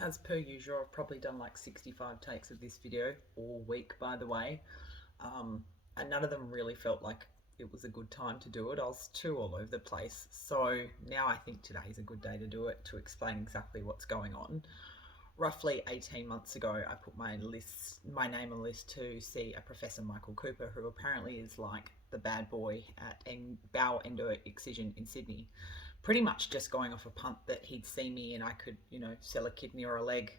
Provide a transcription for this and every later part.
As per usual, I've probably done like 65 takes of this video all week, by the way. And none of them really felt like it was a good time to do it. I was too all over the place. So now I think today is a good day to do it to explain exactly what's going on. Roughly 18 months ago, I put my name on a list to see a Professor Michael Cooper, who apparently is like the bad boy at bowel endo excision in Sydney. Pretty much just going off a punt that he'd see me and I could, sell a kidney or a leg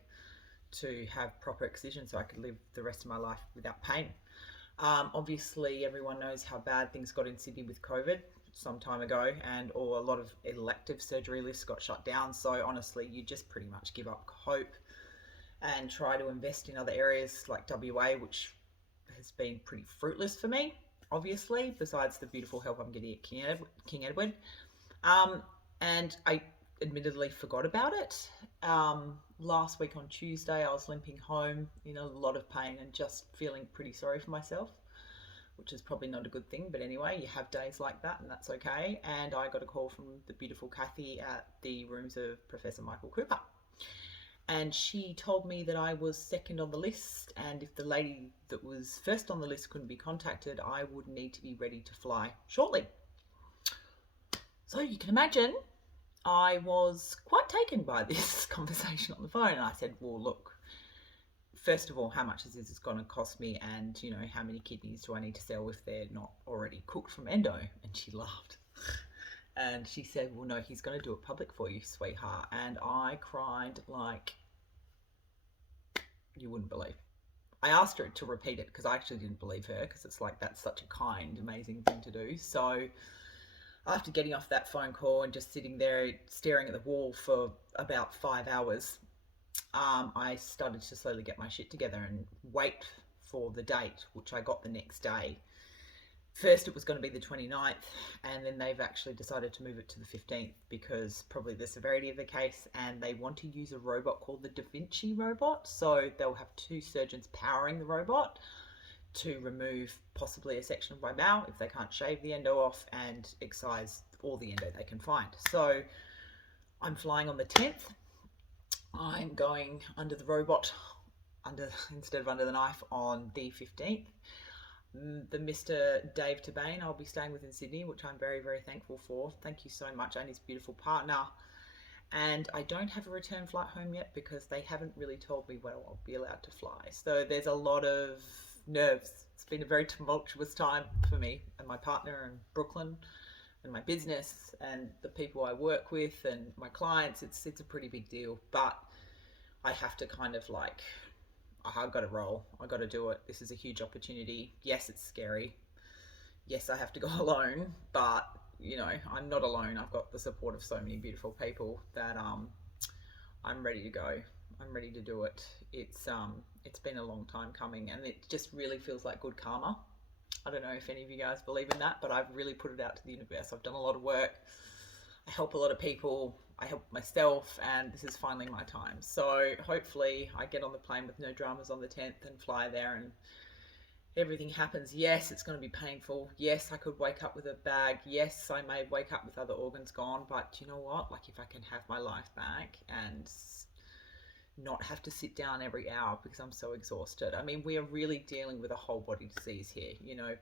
to have proper excision so I could live the rest of my life without pain. Obviously, everyone knows how bad things got in Sydney with COVID some time ago, and or a lot of elective surgery lists got shut down. So honestly, you just pretty much give up hope and try to invest in other areas like WA, which has been pretty fruitless for me. Obviously, besides the beautiful help I'm getting at King Edward. Um, and I admittedly forgot about it. Last week on Tuesday, I was limping home in a lot of pain and just feeling pretty sorry for myself, which is probably not a good thing. But anyway, you have days like that, and that's okay. And I got a call from the beautiful Kathy at the rooms of Professor Michael Cooper. And she told me that I was second on the list, and if the lady that was first on the list couldn't be contacted, I would need to be ready to fly shortly. So you can imagine I was quite taken by this conversation on the phone. And I said, well, look, first of all, how much is this going to cost me? And, how many kidneys do I need to sell if they're not already cooked from endo? And she laughed. And she said, well, no, he's going to do it public for you, sweetheart. And I cried like you wouldn't believe. I asked her to repeat it because I actually didn't believe her, because it's like that's such a kind, amazing thing to do. So after getting off that phone call and just sitting there staring at the wall for about 5 hours, I started to slowly get my shit together and wait for the date, which I got the next day. First, it was going to be the 29th, and then they've actually decided to move it to the 15th because probably the severity of the case, and they want to use a robot called the Da Vinci robot. So they'll have two surgeons powering the robot to remove possibly a section of my bowel if they can't shave the endo off and excise all the endo they can find. So I'm flying on the 10th. I'm going under the robot instead of under the knife on the 15th. The Mr. Dave Tabane I'll be staying with in Sydney, which I'm very, very thankful for. Thank you so much, and his beautiful partner. And I don't have a return flight home yet because they haven't really told me when I'll be allowed to fly. So there's a lot of nerves. It's been a very tumultuous time for me and my partner and Brooklyn and my business and the people I work with and my clients. It's a pretty big deal, but I have to kind of like, I've got to roll. I got to do it. This is a huge opportunity. Yes, it's scary. Yes, I have to go alone, but I'm not alone. I've got the support of so many beautiful people that I'm ready to go. I'm ready to do it. It's been a long time coming, and it just really feels like good karma. I don't know if any of you guys believe in that, but I've really put it out to the universe. I've done a lot of work. I help a lot of people. I help myself, and this is finally my time. So hopefully I get on the plane with no dramas on the 10th and fly there and everything happens. Yes, it's going to be painful. Yes, I could wake up with a bag. Yes, I may wake up with other organs gone, but you know what? Like, if I can have my life back and not have to sit down every hour because I'm so exhausted. I mean, we are really dealing with a whole body disease here.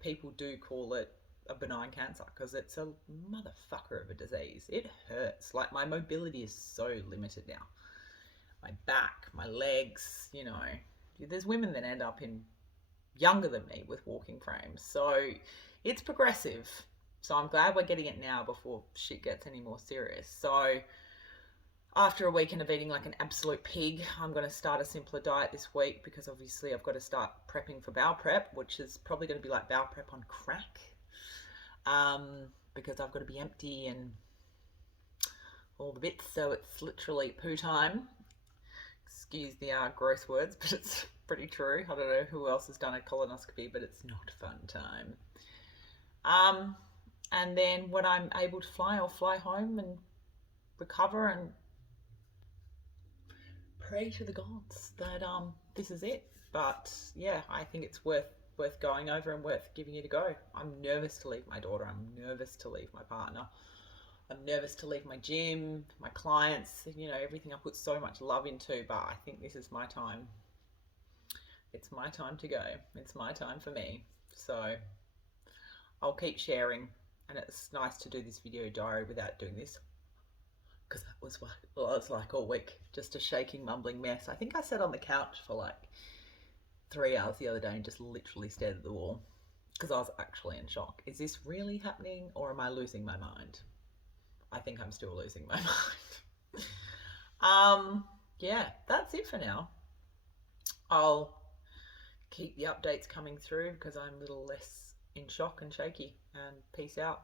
People do call it a benign cancer because it's a motherfucker of a disease. It hurts. Like, my mobility is so limited now. My back, my legs, there's women that end up in younger than me with walking frames. So it's progressive. So I'm glad we're getting it now before shit gets any more serious. So after a weekend of eating like an absolute pig, I'm going to start a simpler diet this week because obviously I've got to start prepping for bowel prep, which is probably going to be like bowel prep on crack, because I've got to be empty and all the bits. So it's literally poo time. Excuse the gross words, but it's pretty true. I don't know who else has done a colonoscopy, but it's not a fun time. And then when I'm able to fly, I'll fly home and recover and pray to the gods that this is it. But yeah, I think it's worth going over and worth giving it a go. I'm nervous to leave my daughter. I'm nervous to leave my partner. I'm nervous to leave my gym, my clients, you know, everything I put so much love into, but I think this is my time. It's my time to go. It's my time for me. So I'll keep sharing, and it's nice to do this video diary without doing this because that was what it was like all week, just a shaking, mumbling mess. I think I sat on the couch for like 3 hours the other day and just literally stared at the wall because I was actually in shock. Is this really happening or am I losing my mind? I think I'm still losing my mind. Yeah, that's it for now. I'll keep the updates coming through because I'm a little less in shock and shaky. And peace out.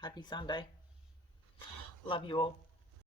Happy Sunday. Love you all.